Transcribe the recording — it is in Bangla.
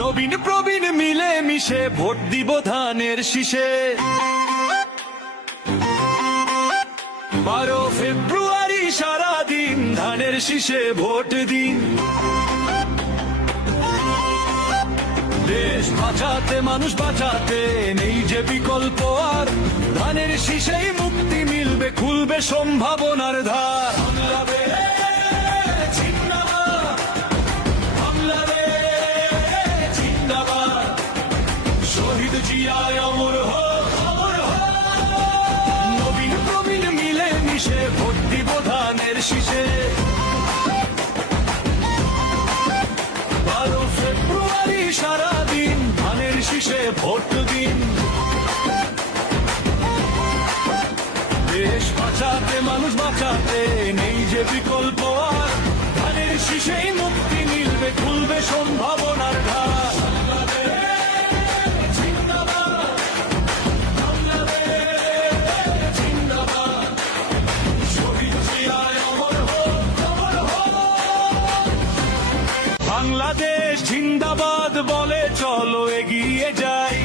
নবীন প্রবীণ মিলে মিশে ভোট দিব ধানের শীষে। 12 ফেব্রুয়ারি সারাদিন ধানের শীষে ভোট দিন। দেশ বাঁচাতে মানুষ বাঁচাতে নেই যে বিকল্প আর, ধানের শীষেই মুক্তি মিলবে, খুলবে সম্ভাবনার দ্বার। শহীদ জিয়ায় অমর হোক, অমর হোক। নবীন প্রবীণ মিলে মিশে ভোট দিব ধানের শীষে। 12 ফেব্রুয়ারি সারাদিন ধানের শীষে ভোট দিন। দেশ বাঁচাতে মানুষ বাঁচাতে নেই যে বিকল্প আর, ধানের শীষেই মুক্তি মিলবে, খুলবে সম্ভাবনার দ্বার। বাংলাদেশ জিন্দাবাদ বলে চলো এগিয়ে যাই।